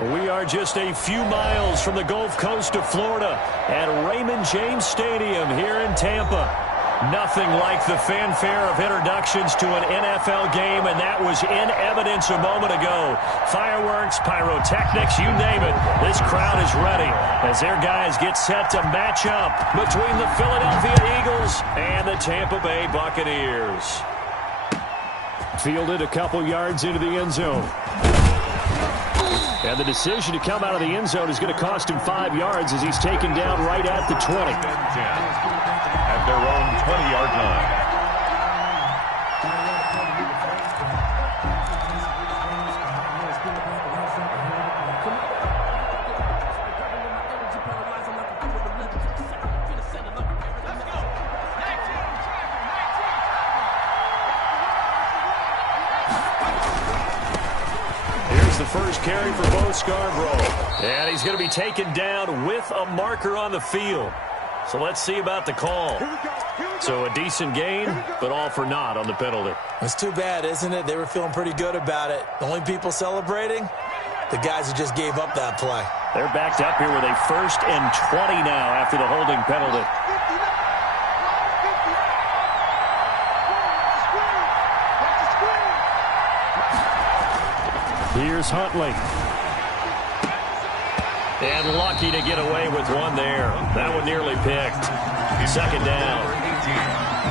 We are just a few miles from the Gulf Coast of Florida at Raymond James Stadium here in Tampa. Nothing like the fanfare of introductions to an NFL game, and that was in evidence a moment ago. Fireworks, pyrotechnics, you name it. This crowd is ready as their guys get set to match up between the Philadelphia Eagles and the Tampa Bay Buccaneers. Fielded a couple yards into the end zone. And the decision to come out of the end zone is going to cost him 5 yards as he's taken down right at the 20. At their own 20-yard line. The first carry for Bo Scarborough. And he's going to be taken down with a marker on the field. So let's see about the call. So a decent gain, but all for naught on the penalty. It's too bad, isn't it? They were feeling pretty good about it. The only people celebrating, the guys who just gave up that play. They're backed up here with a 1st and 20 now after the holding penalty. Here's Huntley. And lucky to get away with one there. That one nearly picked. 2nd down.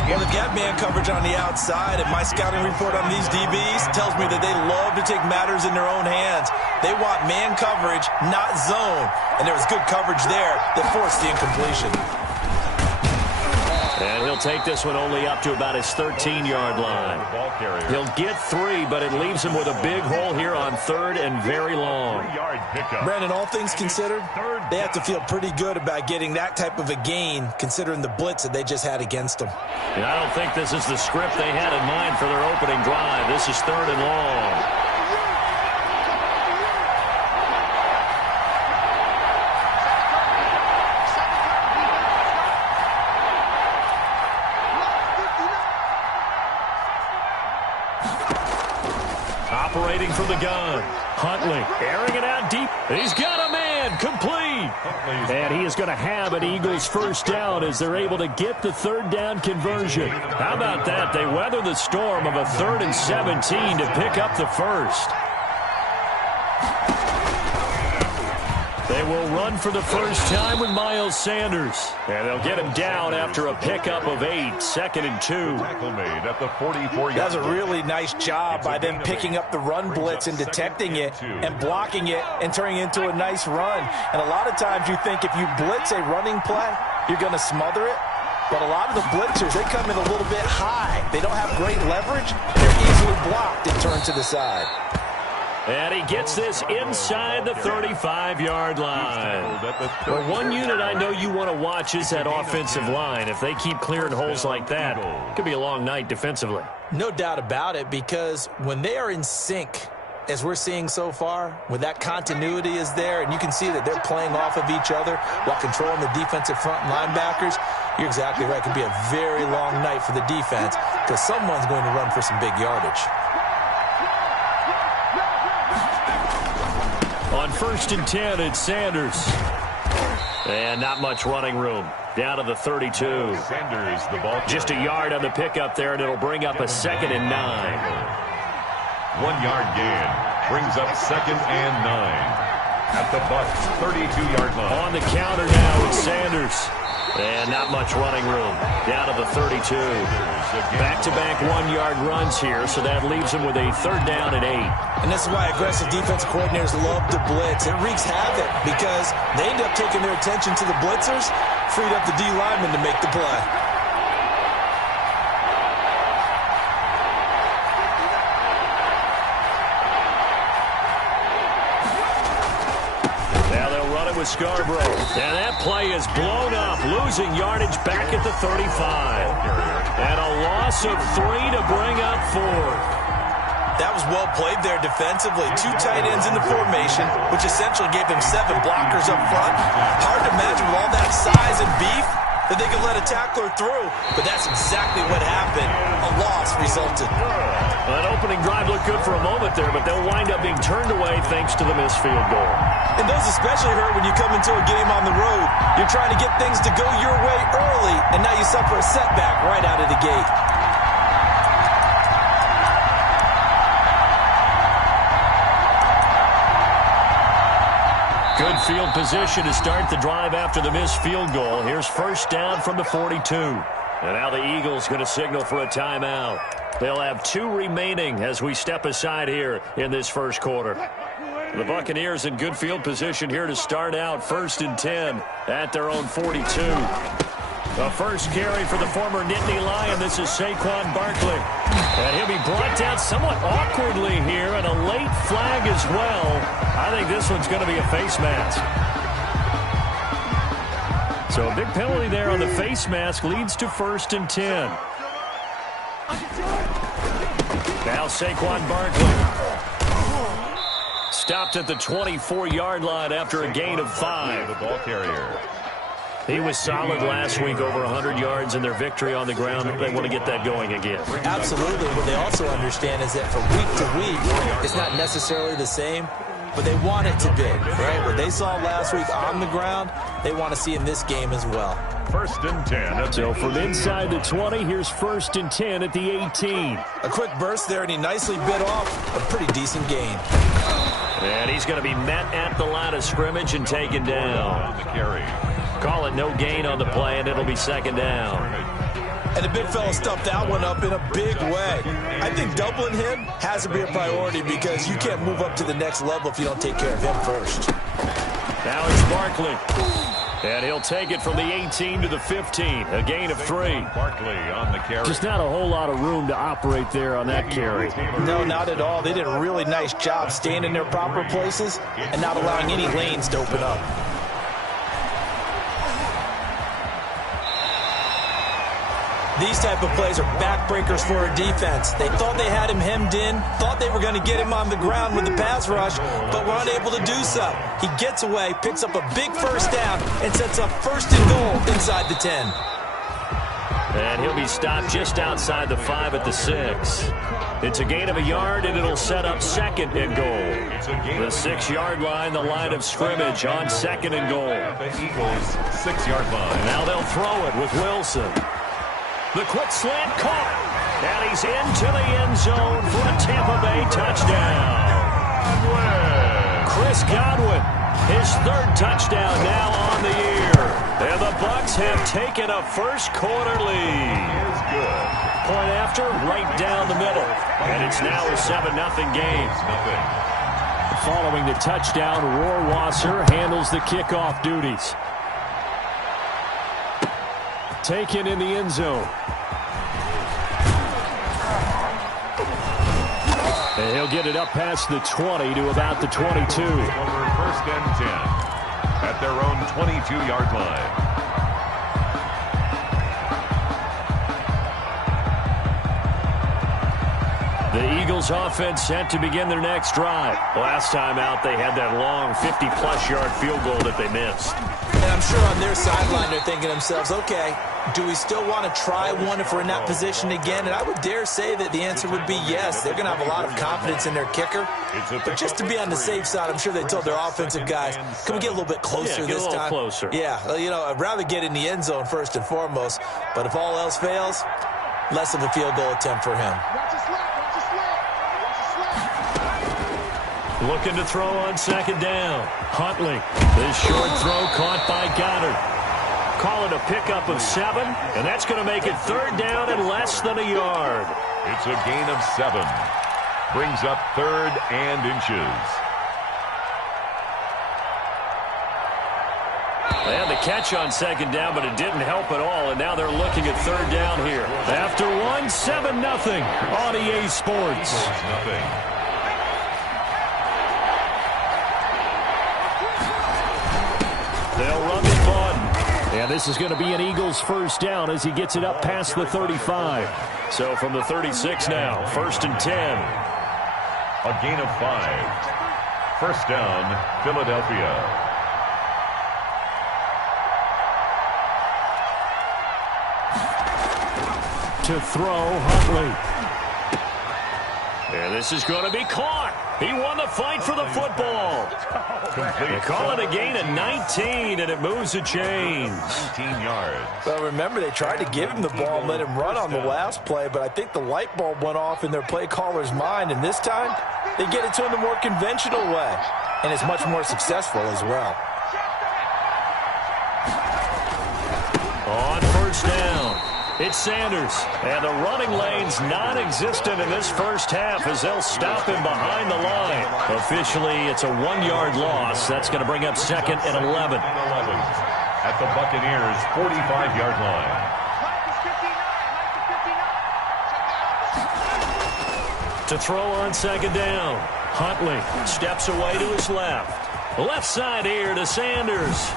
Well, they've got man coverage on the outside, and my scouting report on these DBs tells me that they love to take matters in their own hands. They want man coverage, not zone. And there was good coverage there that forced the incompletion. And he'll take this one only up to about his 13-yard line. He'll get 3, but it leaves him with a big hole here on 3rd and very long. Brandon, all things considered, they have to feel pretty good about getting that type of a gain, considering the blitz that they just had against them. And I don't think this is the script they had in mind for their opening drive. This is 3rd and long. Operating from the gun. Huntley airing it out deep. He's got a man complete. And he is going to have an Eagles first down as they're able to get the 3rd down conversion. How about that? They weather the storm of a 3rd and 17 to pick up the first. They will run for the first time with Miles Sanders. And they'll get him down after a pickup of 8, 2nd and 2. Tackle made at the 44-yard. That was a really nice job by them picking up the run blitz and detecting it and blocking it and turning it into a nice run. And a lot of times you think if you blitz a running play, you're going to smother it. But a lot of the blitzers, they come in a little bit high. They don't have great leverage. They're easily blocked and turned to the side. And he gets this inside the 35-yard line. Well, one unit I know you want to watch is that offensive line. If they keep clearing holes like that, it could be a long night defensively. No doubt about it, because when they are in sync, as we're seeing so far, when that continuity is there, and you can see that they're playing off of each other while controlling the defensive front linebackers, you're exactly right. It could be a very long night for the defense because someone's going to run for some big yardage. On 1st and 10, it's Sanders. And not much running room. Down to the 32. Sanders, the ball. Just a yard on the pickup there, and it'll bring up a 2nd and 9. 1 yard gain. Brings up 2nd and 9. At the Bucs' 32-yard line. On the counter now, it's Sanders. And not much running room. Down to the 32. Back-to-back 1-yard runs here, so that leaves him with a 3rd down and 8. And this is why aggressive defensive coordinators love to blitz. It wreaks havoc because they end up taking their attention to the blitzers, freed up the D lineman to make the play. With Scarborough. And that play is blown up, losing yardage back at the 35. And a loss of 3 to bring up 4. That was well played there defensively. 2 tight ends in the formation, which essentially gave them 7 blockers up front. Hard to imagine with all that size and beef that they could let a tackler through. But that's exactly what happened. A loss resulted. An opening drive looked good for a moment there, but they'll wind up being turned away thanks to the missed field goal. And those especially hurt when you come into a game on the road. You're trying to get things to go your way early, and now you suffer a setback right out of the gate. Good field position to start the drive after the missed field goal. Here's first down from the 42. And now the Eagles going to signal for a timeout. They'll have 2 remaining as we step aside here in this first quarter. The Buccaneers in good field position here to start out 1st and 10 at their own 42. The first carry for the former Nittany Lion. This is Saquon Barkley. And he'll be brought down somewhat awkwardly here, and a late flag as well. I think this one's going to be a face mask. So a big penalty there on the face mask leads to 1st and 10. Now Saquon Barkley. Stopped at the 24-yard line after a gain of 5. The ball carrier. He was solid last week, over 100 yards in their victory on the ground. They want to get that going again. Absolutely. What they also understand is that from week to week, it's not necessarily the same, but they want it to be, right? What they saw last week on the ground, they want to see in this game as well. 1st and 10. So from inside the 20, here's 1st and 10 at the 18. A quick burst there, and he nicely bit off a pretty decent gain. And he's going to be met at the line of scrimmage and taken down. On the carry. Call it no gain on the play, and it'll be 2nd down. And the big fella stuffed that one up in a big way. I think doubling him has to be a priority because you can't move up to the next level if you don't take care of him first. Now it's Barkley. And he'll take it from the 18 to the 15. A gain of 3. Barkley on the carry. Just not a whole lot of room to operate there on that carry. No, not at all. They did a really nice job staying in their proper places and not allowing any lanes to open up. These type of plays are backbreakers for a defense. They thought they had him hemmed in, thought they were going to get him on the ground with the pass rush, but were unable to do so. He gets away, picks up a big first down, and sets up 1st and goal inside the 10. And he'll be stopped just outside the 5 at the 6. It's a gain of a yard, and it'll set up 2nd and goal. The 6-yard line, the line of scrimmage on 2nd and goal. The Eagles' 6-yard line. Now they'll throw it with Wilson. The quick slant caught, and he's into the end zone for a Tampa Bay touchdown. Chris Godwin, his 3rd touchdown now on the year. And the Bucs have taken a first quarter lead. Is good. Point after, right down the middle. And it's now a 7-0 game. Following the touchdown, Rohrwasser handles the kickoff duties. Taken in the end zone. And he'll get it up past the 20 to about the 22. Over 1st and 10 at their own 22-yard line. The Eagles offense set to begin their next drive. Last time out, they had that long 50-plus yard field goal that they missed. And I'm sure on their sideline they're thinking to themselves, okay, do we still want to try one if we're in that position again? And I would dare say that the answer would be yes. They're going to have a lot of confidence in their kicker. But just to be on the safe side, I'm sure they told their offensive guys, can we get a little bit closer this time? Get a little closer. Yeah, you know, I'd rather get in the end zone first and foremost. But if all else fails, less of a field goal attempt for him. Looking to throw on 2nd down. Huntley. This short throw caught by Goddard. Call it a pickup of 7, and that's going to make it 3rd down and less than a yard. It's a gain of 7. Brings up 3rd and inches. They had the catch on 2nd down, but it didn't help at all, and now they're looking at 3rd down here. After 7-0 on EA Sports. Nothing. They'll run the ball. And this is going to be an Eagles first down as he gets it up past the 35. So from the 36 now, 1st and 10. A gain of 5. First down, Philadelphia. To throw, Huntley. And this is going to be caught. He won the fight for the football. They call it a gain of 19, and it moves the chains. 19 yards. Well, remember, they tried to give him the ball and let him run on the last play, but I think the light bulb went off in their play caller's mind, and this time they get it to him the more conventional way, and it's much more successful as well. On first down, it's Sanders. And the running lane's non-existent in this first half as they'll stop him behind the line. Officially, it's a 1-yard loss. That's going to bring up 2nd and 11. At the Buccaneers' 45-yard line. To throw on 2nd down, Huntley steps away to his left. Left side here to Sanders.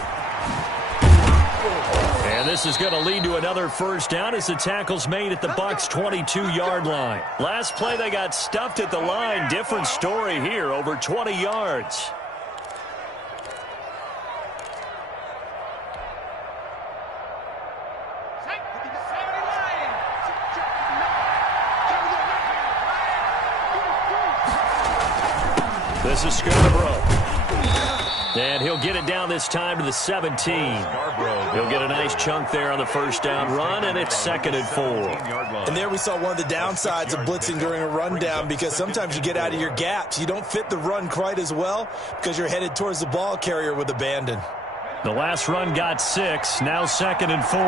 And this is going to lead to another first down as the tackle's made at the Bucs' 22-yard line. Last play, they got stuffed at the line. Different story here, over 20 yards. This is Scarborough. And he'll get it down this time to the 17. He'll get a nice chunk there on the first down run, and it's 2nd and 4. And there we saw one of the downsides of blitzing during a rundown, because sometimes you get out of your gaps. You don't fit the run quite as well because you're headed towards the ball carrier with abandon. The last run got 6, now 2nd and 4.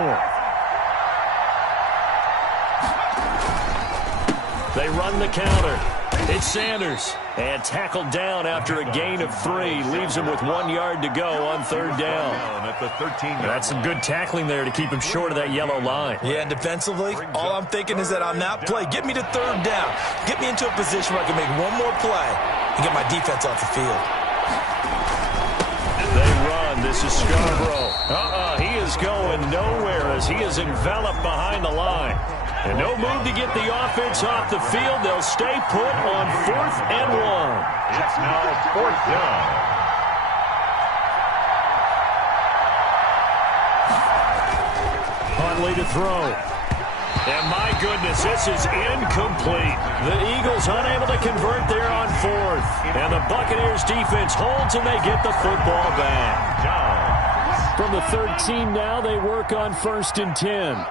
They run the counter. It's Sanders. And tackled down after a gain of 3. Leaves him with 1 yard to go on 3rd down. At the 13-yard That's some good tackling there to keep him short of that yellow line. Yeah, and defensively, all I'm thinking is that on that play, get me to 3rd down. Get me into a position where I can make one more play and get my defense off the field. They run. This is Scarborough. He is going nowhere as he is enveloped behind the line. And no move to get the offense off the field. They'll stay put on 4th and 1. It's now 4th down. Huntley to throw. And my goodness, this is incomplete. The Eagles unable to convert there on 4th. And the Buccaneers defense holds and they get the football back. From the 13 now, they work on 1st and 10.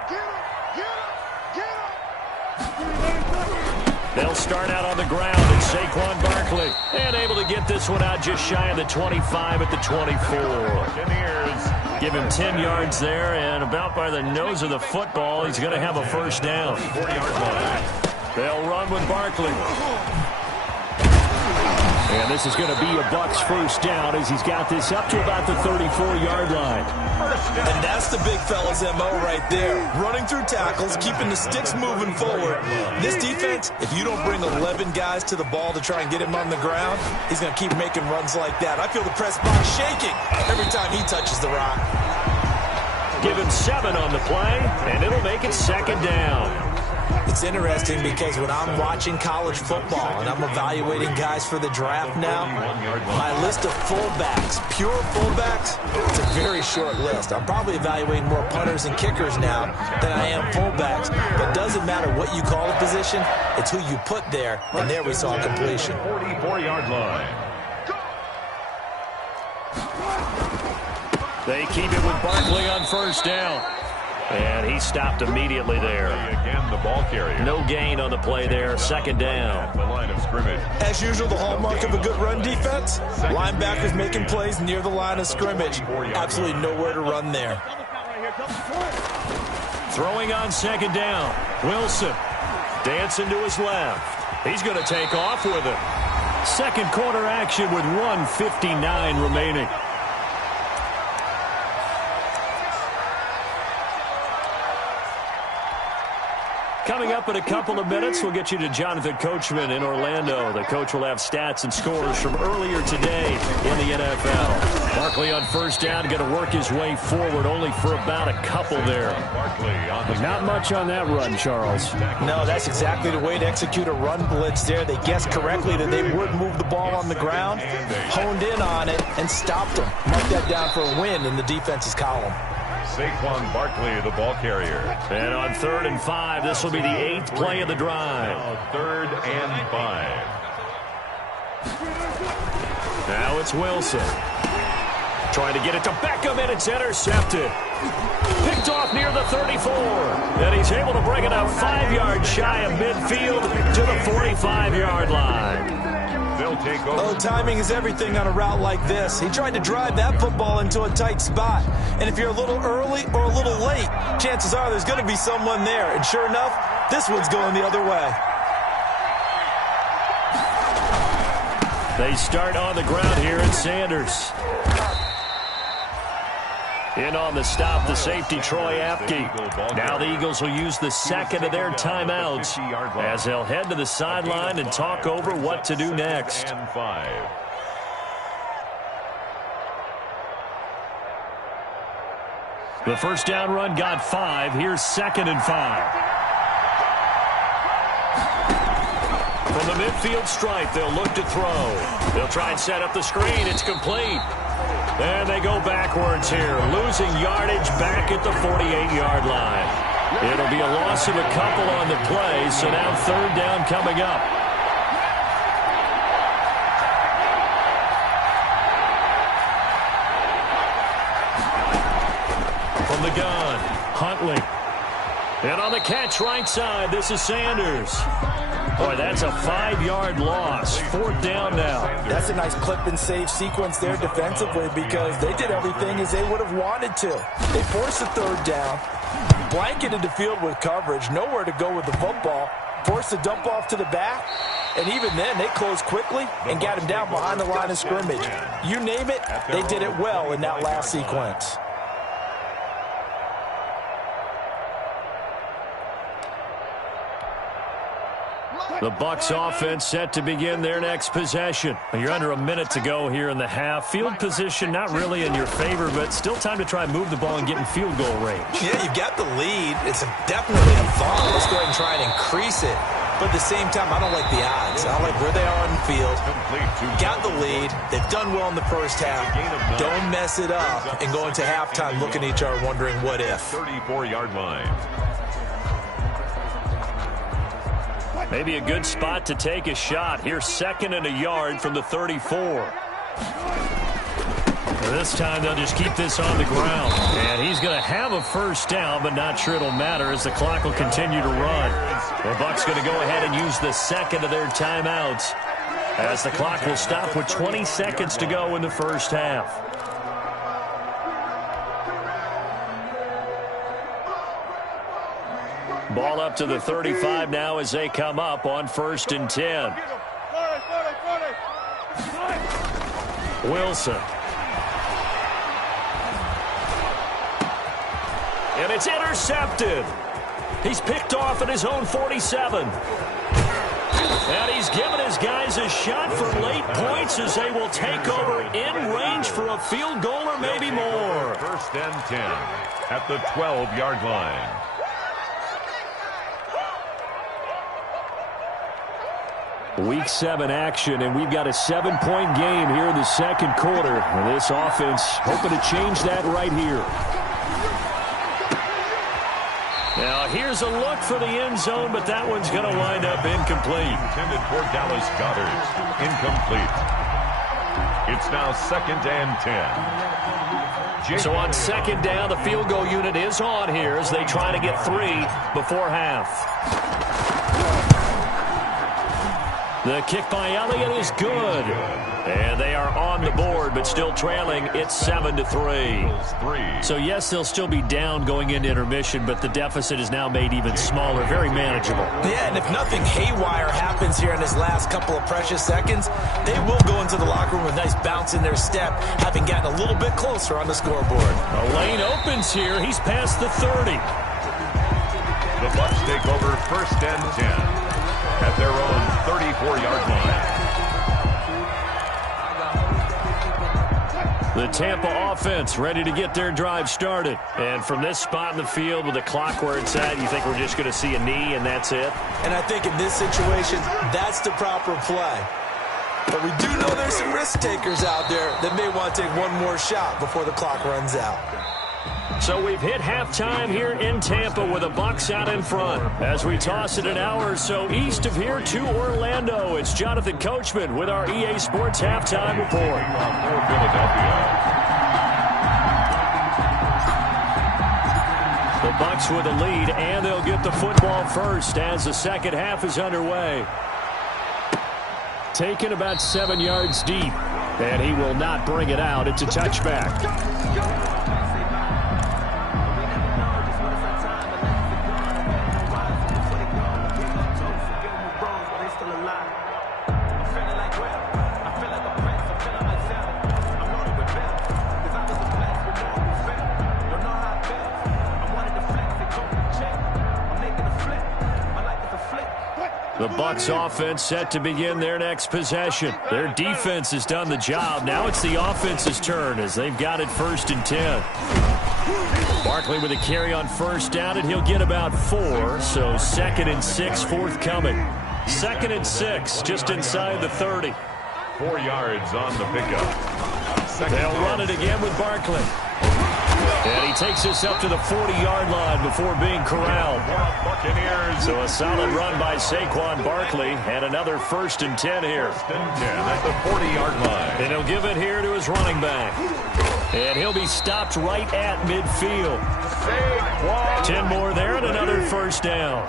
They'll start out on the ground, and Saquon Barkley. And able to get this one out just shy of the 25 at the 24. Give him 10 yards there, and about by the nose of the football, he's going to have a first down. They'll run with Barkley. And this is going to be a Bucs first down as he's got this up to about the 34-yard line. And that's the big fella's MO right there. Running through tackles, keeping the sticks moving forward. This defense, if you don't bring 11 guys to the ball to try and get him on the ground, he's going to keep making runs like that. I feel the press box shaking every time he touches the rock. Give him 7 on the play, and it'll make it 2nd down. It's interesting because when I'm watching college football and I'm evaluating guys for the draft now, my list of fullbacks, pure fullbacks, it's a very short list. I'm probably evaluating more punters and kickers now than I am fullbacks. But it doesn't matter what you call a position, it's who you put there, and there we saw completion. 44-yard line. They keep it with Barkley on first down. And he stopped immediately there. Again, the ball carrier. No gain on the play there. 2nd down. At the line of scrimmage. As usual, the hallmark of a good run defense, linebackers making plays near the line of scrimmage. Absolutely nowhere to run there. Throwing on 2nd down. Wilson dancing to his left. He's going to take off with it. 2nd quarter action with 1:59 remaining. Coming up in a couple of minutes, we'll get you to Jonathan Coachman in Orlando. The coach will have stats and scores from earlier today in the NFL. Barkley on first down, going to work his way forward, only for about a couple there. Not much on that run, Charles. No, that's exactly the way to execute a run blitz there. They guessed correctly that they would move the ball on the ground, honed in on it, and stopped them. Mark that down for a win in the defense's column. Saquon Barkley, the ball carrier. And on 3rd and 5, this will be the 8th play of the drive. 3rd and 5. Now it's Wilson. Trying to get it to Beckham, and it's intercepted. Picked off near the 34. And he's able to bring it up 5 yards shy of midfield to the 45-yard line. They'll take over. Oh, timing is everything on a route like this. He tried to drive that football into a tight spot. And if you're a little early or a little late, chances are there's going to be someone there. And sure enough, this one's going the other way. They start on the ground here at Sanders. In on the stop, the safety, Troy Apke. Now the Eagles will use the second of their timeouts as they'll head to the sideline and talk over what to do next. And 5. The first down run got 5. Here's 2nd and 5. From the midfield stripe, they'll look to throw. They'll try and set up the screen. It's complete. And they go backwards here, losing yardage back at the 48-yard line. It'll be a loss of a couple on the play, so now 3rd down coming up. From the gun, Huntley. And on the catch right side, this is Sanders. Boy, that's a 5-yard loss. 4th down now. That's a nice clip and save sequence there defensively because they did everything as they would have wanted to. They forced the 3rd down, blanketed the field with coverage, nowhere to go with the football, forced the dump off to the back, and even then they closed quickly and got him down behind the line of scrimmage. You name it, they did it well in that last sequence. The Bucs offense set to begin their next possession. You're under a minute to go here in the half. Field position not really in your favor, but still time to try and move the ball and get in field goal range. Yeah, you've got the lead. It's definitely a thought. Let's go ahead and try and increase it. But at the same time, I don't like the odds. I don't like where they are on the field. Got the lead. They've done well in the first half. Don't mess it up and go into halftime looking at each other wondering what if. 34-yard line. Maybe a good spot to take a shot. Here's 2nd and a yard from the 34. This time they'll just keep this on the ground. And he's going to have a first down, but not sure it'll matter as the clock will continue to run. The Bucs going to go ahead and use the second of their timeouts as the clock will stop with 20 seconds to go in the first half. Ball up to the 35 now as they come up on 1st and 10. Wilson. And it's intercepted. He's picked off at his own 47. And he's given his guys a shot for late points as they will take over in range for a field goal or maybe more. 1st and 10 at the 12-yard line. Week 7 action, and we've got a 7-point game here in the second quarter. And this offense hoping to change that right here. Now, here's a look for the end zone, but that one's going to wind up incomplete. Intended for Dallas Goedert. Incomplete. It's now 2nd and 10. So on 2nd down, the field goal unit is on here as they try to get 3 before half. The kick by Elliott is good. And they are on the board, but still trailing. It's 7-3. So, yes, they'll still be down going into intermission, but the deficit is now made even smaller. Very manageable. Yeah, and if nothing haywire happens here in this last couple of precious seconds, they will go into the locker room with a nice bounce in their step, having gotten a little bit closer on the scoreboard. A lane opens here. He's past the 30. The Bucs take over 1st and 10. At their own 34-yard line. The Tampa offense ready to get their drive started. And from this spot in the field with the clock where it's at, you think we're just going to see a knee and that's it? And I think in this situation, that's the proper play. But we do know there's some risk takers out there that may want to take one more shot before the clock runs out. So we've hit halftime here in Tampa with the Bucs out in front. As we toss it an hour or so east of here to Orlando, it's Jonathan Coachman with our EA Sports Halftime Report. For Philadelphia. The Bucs with a lead, and they'll get the football first as the second half is underway. Taken about 7 yards deep, and he will not bring it out. It's a touchback. The Bucs offense set to begin their next possession. Their defense has done the job. Now it's the offense's turn as they've got it 1st and 10. Barkley with a carry on first down, and he'll get about 4. So 2nd and 6 forthcoming. 2nd and 6 just inside the 30. 4 yards on the pickup. They'll run it again with Barkley. And he takes us up to the 40-yard line before being corralled. Buccaneers. So a solid run by Saquon Barkley, and another 1st and 10 here. 1st and 10 at the 40-yard line. And he'll give it here to his running back. And he'll be stopped right at midfield. Saquon. 10 more there and another 1st down.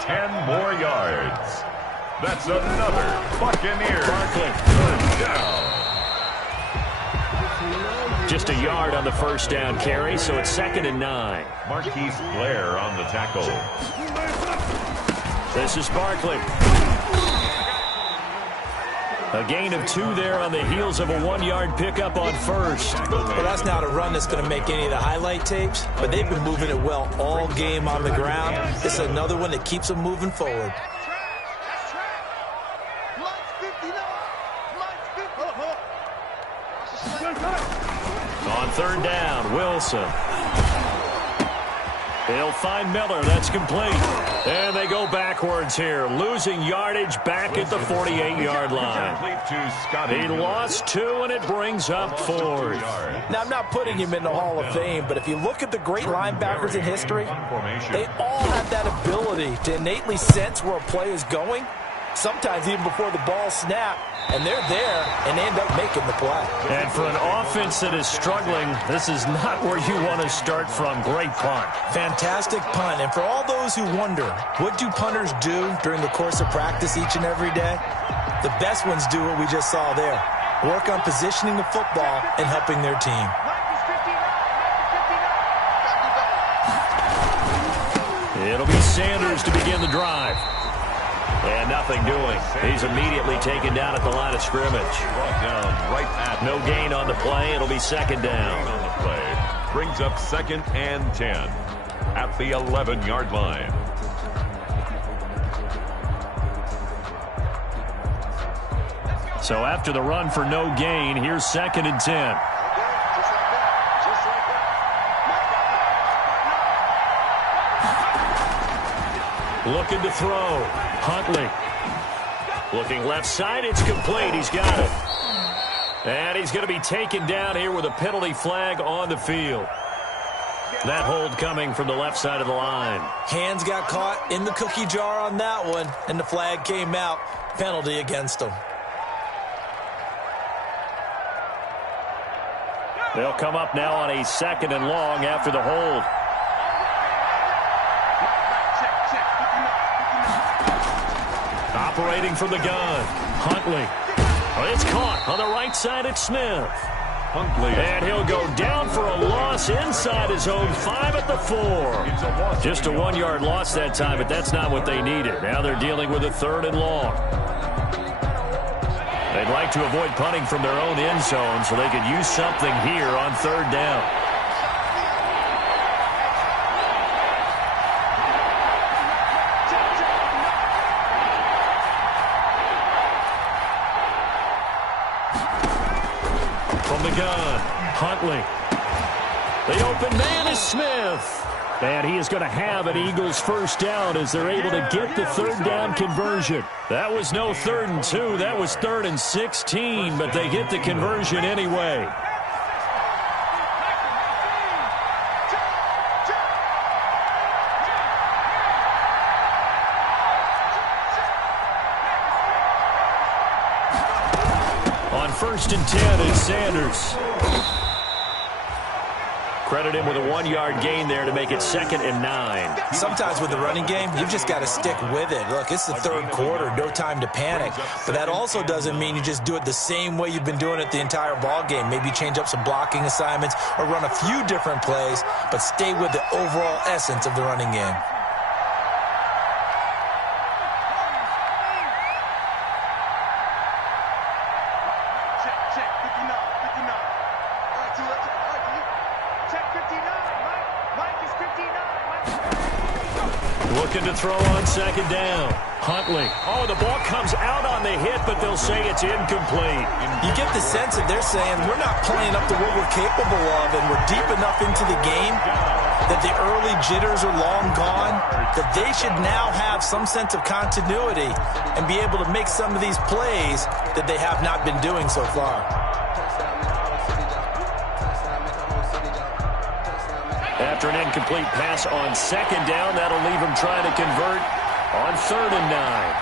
10 more yards. That's another Buccaneers. Barkley. 3rd down. Just a yard on the 1st down carry, so it's 2nd and 9. Marquise Blair on the tackle. This is Barkley. A gain of 2 there on the heels of a 1-yard pickup on first. Well, that's not a run that's going to make any of the highlight tapes, but they've been moving it well all game on the ground. It's another one that keeps them moving forward. On 3rd down, Wilson. They'll find Miller. That's complete. And they go backwards here, losing yardage back at the 48-yard line. He lost 2, and it brings up 4th. Now, I'm not putting him in the Hall of Fame, but if you look at the great linebackers in history, they all have that ability to innately sense where a play is going, sometimes even before the ball snapped, and they're there and end up making the play. And for an offense that is struggling, this is not where you want to start from. Great punt. Fantastic punt. And for all those who wonder, what do punters do during the course of practice each and every day? The best ones do what we just saw there. Work on positioning the football and helping their team. It'll be Sanders to begin the drive. And nothing doing. He's immediately taken down at the line of scrimmage. No gain on the play. It'll be 2nd down. On the play. Brings up 2nd and 10 at the 11-yard line. So after the run for no gain, here's 2nd and 10. Looking to throw. Huntley. Looking left side. It's complete. He's got it. And he's going to be taken down here with a penalty flag on the field. That hold coming from the left side of the line. Hands got caught in the cookie jar on that one, and the flag came out. Penalty against him. They'll come up now on a 2nd and long after the hold. Operating from the gun. Huntley. Oh, it's caught on the right side. It's Smith. Huntley. And he'll go down for a loss inside his own 5 at the 4. Just a 1-yard loss that time, but that's not what they needed. Now they're dealing with a 3rd and long. They'd like to avoid punting from their own end zone so they could use something here on 3rd down. From the gun, Huntley. The open man is Smith. And he is going to have an Eagles 1st down as they're able to get the 3rd down conversion. That was no 3rd and 2. That was 3rd and 16, but they get the conversion anyway. First and 10 is Sanders. Credit him with a 1-yard gain there to make it 2nd and 9. Sometimes with the running game, you've just got to stick with it. Look, it's the third quarter, no time to panic. But that also doesn't mean you just do it the same way you've been doing it the entire ball game. Maybe change up some blocking assignments or run a few different plays, but stay with the overall essence of the running game. Looking to throw on 2nd down. Huntley. Oh, the ball comes out on the hit, but they'll say it's incomplete. You get the sense that they're saying we're not playing up to what we're capable of, and we're deep enough into the game that the early jitters are long gone, that they should now have some sense of continuity and be able to make some of these plays that they have not been doing so far. After an incomplete pass on 2nd down, that'll leave him trying to convert on 3rd and 9.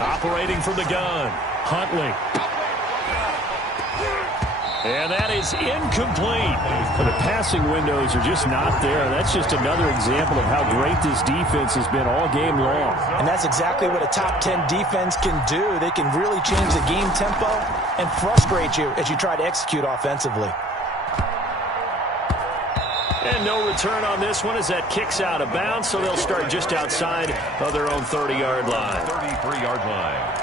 Operating from the gun, Huntley. And that is incomplete. The passing windows are just not there. That's just another example of how great this defense has been all game long. And that's exactly what a top 10 defense can do. They can really change the game tempo and frustrate you as you try to execute offensively. And no return on this one as that kicks out of bounds, so they'll start just outside of their own 30-yard line. 33-yard line.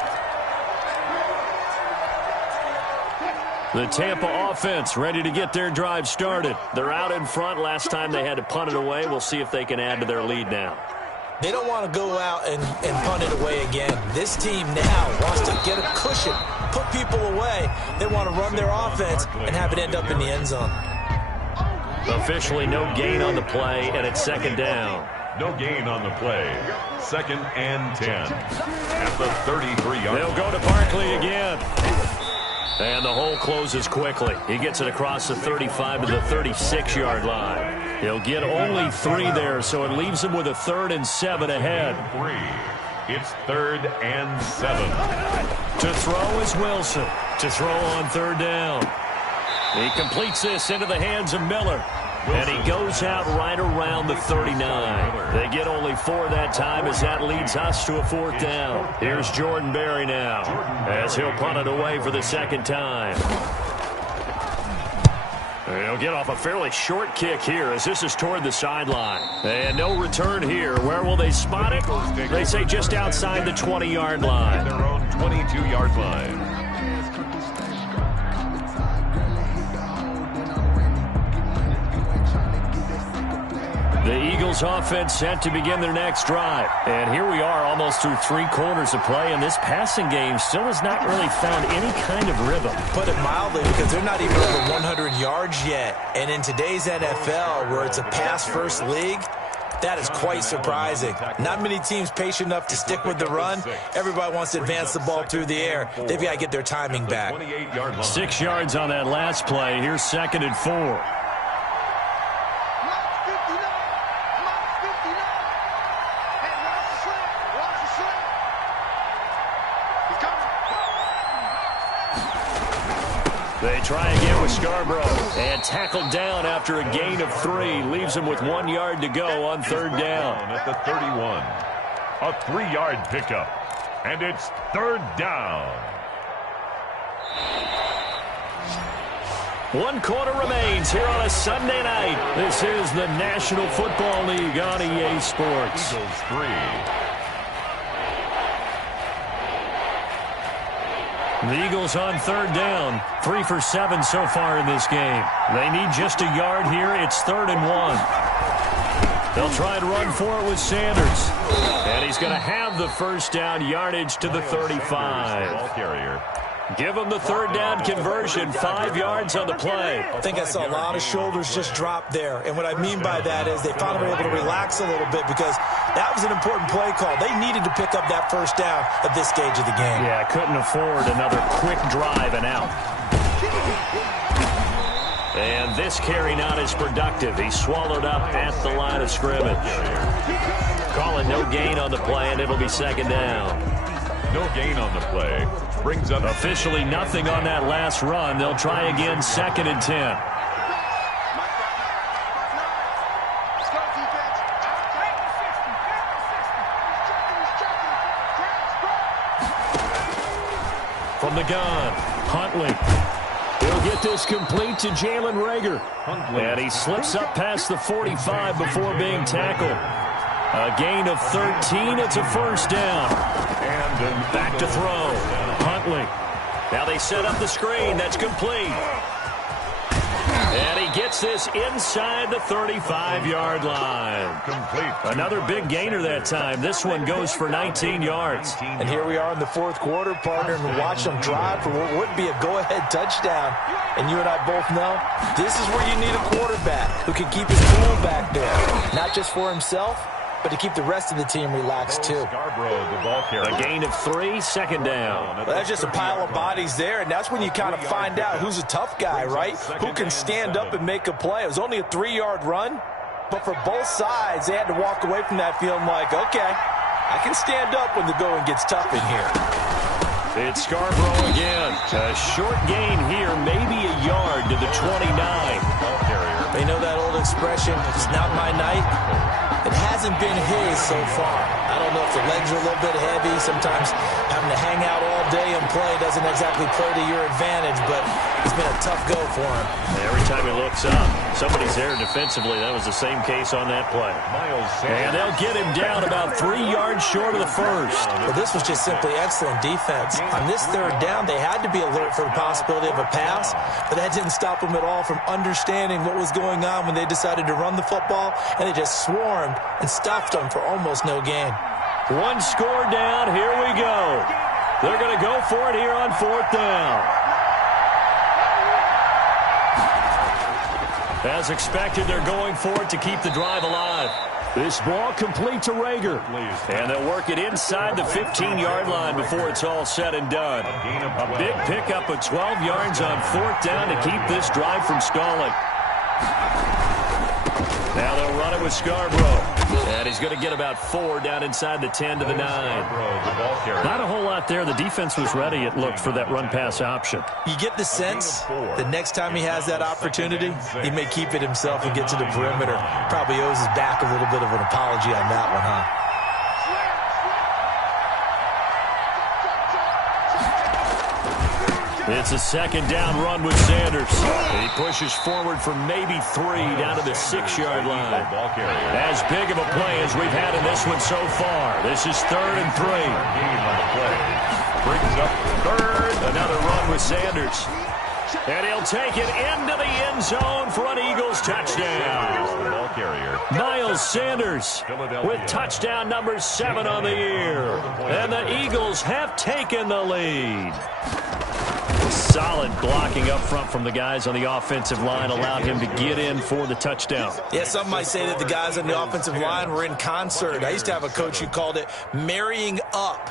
The Tampa offense ready to get their drive started. They're out in front. Last time they had to punt it away. We'll see if they can add to their lead now. They don't want to go out and punt it away again. This team now wants to get a cushion, put people away. They want to run their offense and have it end up in the end zone. Officially no gain on the play, and it's 2nd down. No gain on the play. 2nd and 10. At the 33-yard line. They'll go to Barkley again. And the hole closes quickly. He gets it across the 35 to the 36-yard line. He'll get only 3 there, so it leaves him with a 3rd and 7 ahead. 3. It's 3rd and 7. To throw is Wilson. To throw on 3rd down. He completes this into the hands of Miller. And he goes out right around the 39. They get only 4 that time as that leads us to a 4th down. Here's Jordan Berry now as he'll punt it away for the 2nd time. He'll get off a fairly short kick here as this is toward the sideline. And no return here. Where will they spot it? They say just outside the 20-yard line. Their own 22-yard line. The Eagles offense set to begin their next drive. And here we are almost through 3 quarters of play, and this passing game still has not really found any kind of rhythm. Put it mildly, because they're not even over 100 yards yet. And in today's NFL, where it's a pass-first league, that is quite surprising. Not many teams patient enough to stick with the run. Everybody wants to advance the ball through the air. They've got to get their timing back. 6 yards on that last play. Here's 2nd and 4. They try again with Scarborough, and tackled down after a gain of 3. Leaves him with 1 yard to go on 3rd down. At the 31. A 3-yard pickup. And it's 3rd down. 1 quarter remains here on a Sunday night. This is the National Football League on EA Sports. Eagles 3. The Eagles on 3rd down. 3 for 7 so far in this game. They need just a yard here. It's 3rd and 1. They'll try and run for it with Sanders. And he's going to have the 1st down, yardage to the 35. Ball carrier. Give them the 3rd down conversion. 5 yards on the play. I think I saw a lot of shoulders just drop there. And what I mean by that is they finally were able to relax a little bit because that was an important play call. They needed to pick up that 1st down at this stage of the game. Yeah, couldn't afford another quick drive and out. And this carry not as productive. He swallowed up at the line of scrimmage. Calling no gain on the play, and it'll be second down. No gain on the play. Brings up officially nothing on that last run. They'll try again, second and 10. From the gun, Huntley. He'll get this complete to Jalen Reagor. And he slips up past the 45 before being tackled. A gain of 13. It's a first down. And back to throw. Huntley. Now they set up the screen. That's complete. And he gets this inside the 35-yard line. complete. Another big gainer that time. This one goes for 19 yards. And here we are in the fourth quarter, partner, and watch them drive for what would be a go-ahead touchdown. And you and I both know this is where you need a quarterback who can keep his cool back there. Not just for himself, but to keep the rest of the team relaxed, too. A gain of 3, second down. Well, that's just a pile of bodies there, and that's when you kind of find out who's a tough guy, right? Who can stand up and make a play. It was only a 3-yard run, but for both sides, they had to walk away from that feeling like, okay, I can stand up when the going gets tough in here. It's Scarborough again. A short gain here, maybe a yard to the 29. They know that old expression, it's not my night. It hasn't been his so far. I don't know if the legs are a little bit heavy. Sometimes having to hang out all day and play doesn't exactly play to your advantage, but it's been a tough go for him. Every time he looks up, somebody's there defensively. That was the same case on that play. And they'll get him down about 3 yards short of the first. Well, this was just simply excellent defense. On this third down, they had to be alert for the possibility of a pass, but that didn't stop them at all from understanding what was going on when they decided to run the football, and they just swarmed and stuffed them for almost no gain. One score down. Here we go. They're going to go for it here on fourth down. As expected, they're going for it to keep the drive alive. This ball complete to Reagor. And they'll work it inside the 15-yard line before it's all said and done. A big pickup of 12 yards on fourth down to keep this drive from stalling. Now they'll run it with Scarborough. And he's going to get about 4 down inside the 10 to the 9. Not a whole lot there. The defense was ready, it looked, for that run-pass option. You get the sense that next time he has that opportunity, he may keep it himself and get to the perimeter. Probably owes his back a little bit of an apology on that one, huh? It's a second down run with Sanders. He pushes forward for maybe 3 down to the 6-yard line. As big of a play as we've had in this one so far. This is 3rd and 3. Brings up third. Another run with Sanders. And he'll take it into the end zone for an Eagles touchdown. Miles Sanders with touchdown number 7 on the year. And the Eagles have taken the lead. Solid blocking up front from the guys on the offensive line allowed him to get in for the touchdown. Yeah, some might say that the guys on the offensive line were in concert. I used to have a coach who called it marrying up,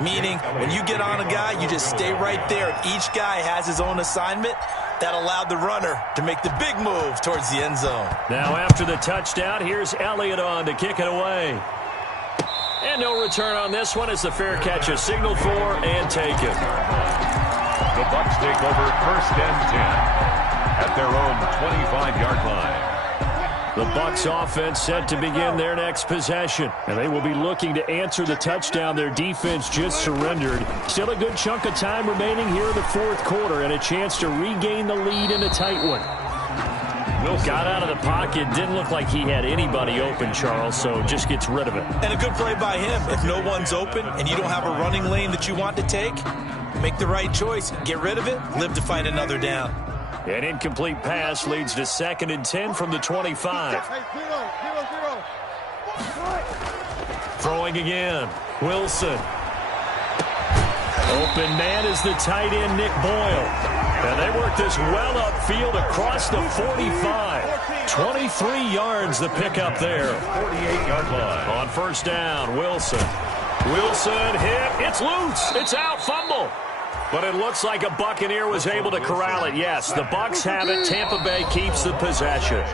meaning when you get on a guy, you just stay right there. Each guy has his own assignment. That allowed the runner to make the big move towards the end zone. Now after the touchdown, here's Elliott on to kick it away. And no return on this one as the fair catch is signaled for and taken. The Bucs take over 1st and 10 at their own 25-yard line. The Bucs offense set to begin their next possession. And they will be looking to answer the touchdown their defense just surrendered. Still a good chunk of time remaining here in the fourth quarter and a chance to regain the lead in a tight one. Got out of the pocket. Didn't look like he had anybody open, Charles, so just gets rid of it. And a good play by him. If no one's open and you don't have a running lane that you want to take, make the right choice. Get rid of it. Live to fight another down. An incomplete pass leads to 2nd and 10 from the 25. Throwing again. Wilson. Open man is the tight end, Nick Boyle. And they work this well upfield across the 45. 23 yards the pickup there. 48-yard line. On first down, Wilson. Wilson hit. It's loose. It's out. Fumble. But it looks like a Buccaneer was able to corral it. Yes, the Bucs have it. Tampa Bay keeps the possession.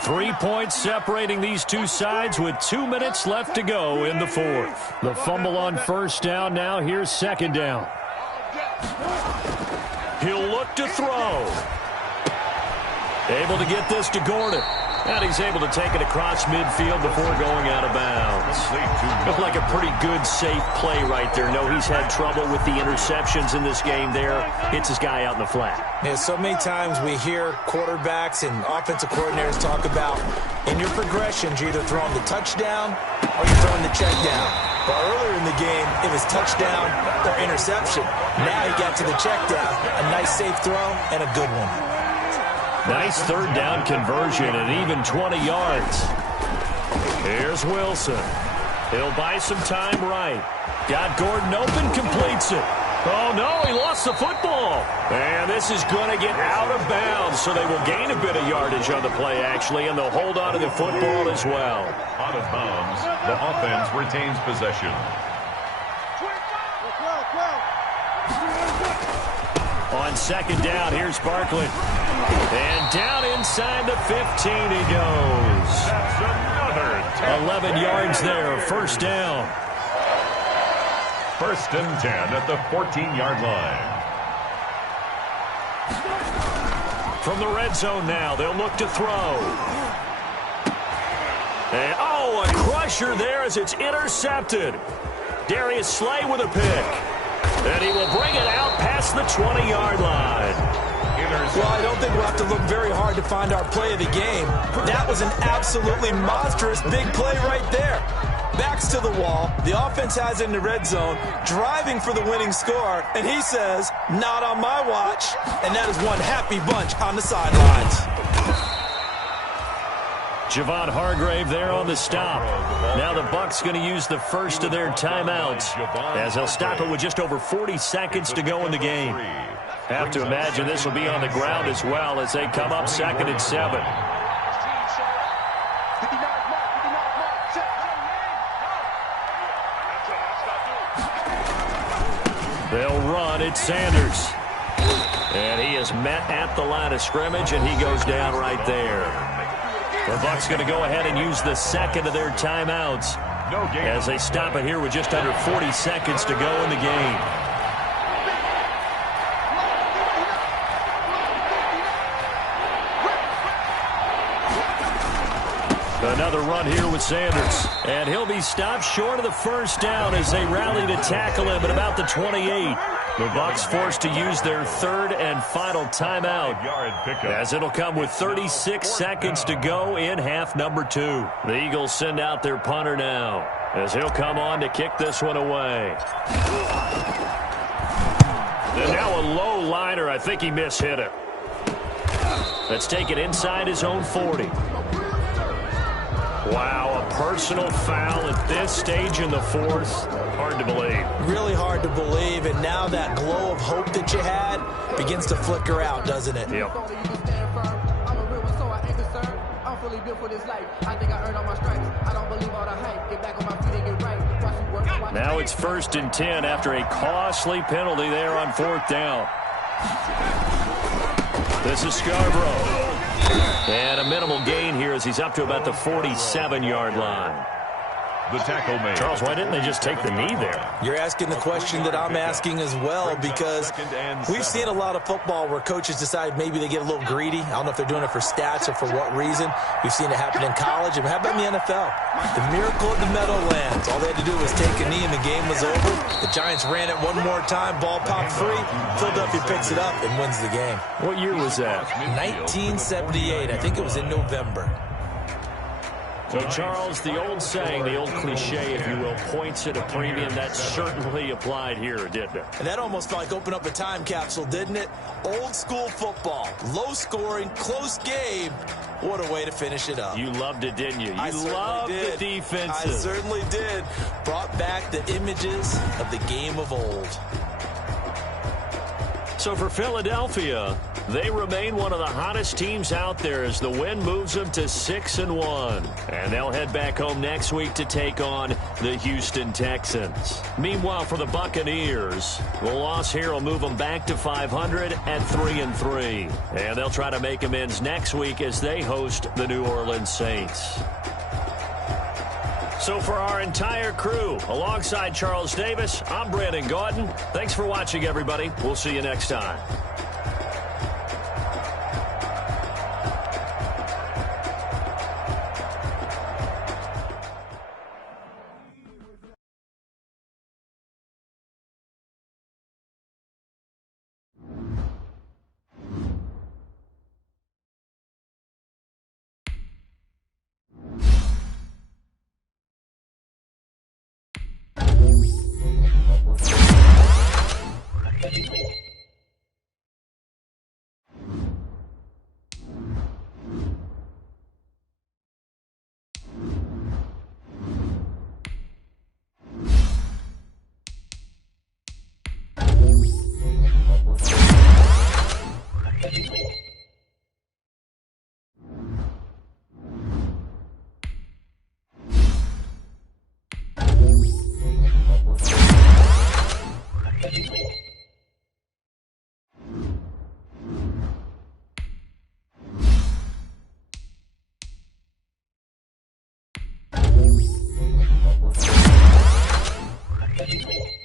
3 points separating these two sides with 2 minutes left to go in the fourth. The fumble on first down now. Here's second down. He'll look to throw. Able to get this to Gordon. And he's able to take it across midfield before going out of bounds. Looked like a pretty good, safe play right there. No, he's had trouble with the interceptions in this game there. Hits his guy out in the flat. Yeah, so many times we hear quarterbacks and offensive coordinators talk about in your progressions, you're either throwing the touchdown or you're throwing the check down. But earlier in the game, it was touchdown or interception. Now he got to the check down. A nice, safe throw and a good one. Nice third down conversion and even 20 yards. Here's Wilson. He'll buy some time right. Got Gordon open, completes it. Oh, no, he lost the football. And this is going to get out of bounds, so they will gain a bit of yardage on the play, actually, and they'll hold on to the football as well. Out of bounds, the offense retains possession. On second down, here's Barkley. And down inside the 15 he goes. That's another 11 yards there, first down. First and 10 at the 14-yard line. From the red zone now, they'll look to throw. And, oh, a crusher there as it's intercepted. Darius Slay with a pick. And he will bring it out past the 20-yard line. Well, I don't think we'll have to look very hard to find our play of the game. That was an absolutely monstrous big play right there. Backs to the wall. The offense has it in the red zone, driving for the winning score. And he says, not on my watch. And that is one happy bunch on the sidelines. Javon Hargrave there on the stop. Now the Bucs going to use the first of their timeouts as they'll stop it with just over 40 seconds to go in the game. Have to imagine this will be on the ground as well as they come up 2nd and 7. They'll run. It's Sanders. And he is met at the line of scrimmage, and he goes down right there. The Bucs going to go ahead and use the second of their timeouts as they stop it here with just under 40 seconds to go in the game. Another run here with Sanders. And he'll be stopped short of the first down as they rally to tackle him at about the 28. The Bucs forced to use their third and final timeout as it'll come with 36 seconds to go in half number 2. The Eagles send out their punter now as he'll come on to kick this one away. And now a low liner. I think he mishit it. Let's take it inside his own 40. Wow, a personal foul at this stage in the fourth. Hard to believe. Really hard to believe, and now that glow of hope that you had begins to flicker out, doesn't it? Yep. Now it's 1st and 10 after a costly penalty there on 4th down. This is Scarborough. And a minimal gain here as he's up to about the 47-yard line. The tackle made. Charles, why didn't they just take the knee there? You're asking the question that I'm asking as well, because we've seen a lot of football where coaches decide maybe they get a little greedy. I don't know if they're doing it for stats or for what reason. We've seen it happen in college, and how about in the NFL? The miracle of the Meadowlands. All they had to do was take a knee and the game was over. The Giants ran it one more time, ball popped free. Philadelphia picks it up and wins the game. What year was that? 1978. I think it was in November. So, Charles, the old saying, the old cliche, if you will, points at a premium, that certainly applied here, didn't it? And that almost felt like opened up a time capsule, didn't it? Old school football, low scoring, close game. What a way to finish it up. You loved it, didn't you? You loved the defenses. I certainly did. Brought back the images of the game of old. So for Philadelphia, They remain one of the hottest teams out there as the win moves them to 6-1. And they'll head back home next week to take on the Houston Texans. Meanwhile, for the Buccaneers, the loss here will move them back to 500 at 3-3. And they'll try to make amends next week as they host the New Orleans Saints. So for our entire crew, alongside Charles Davis, I'm Brandon Gaudin. Thanks for watching, everybody. We'll see you next time. Thank you.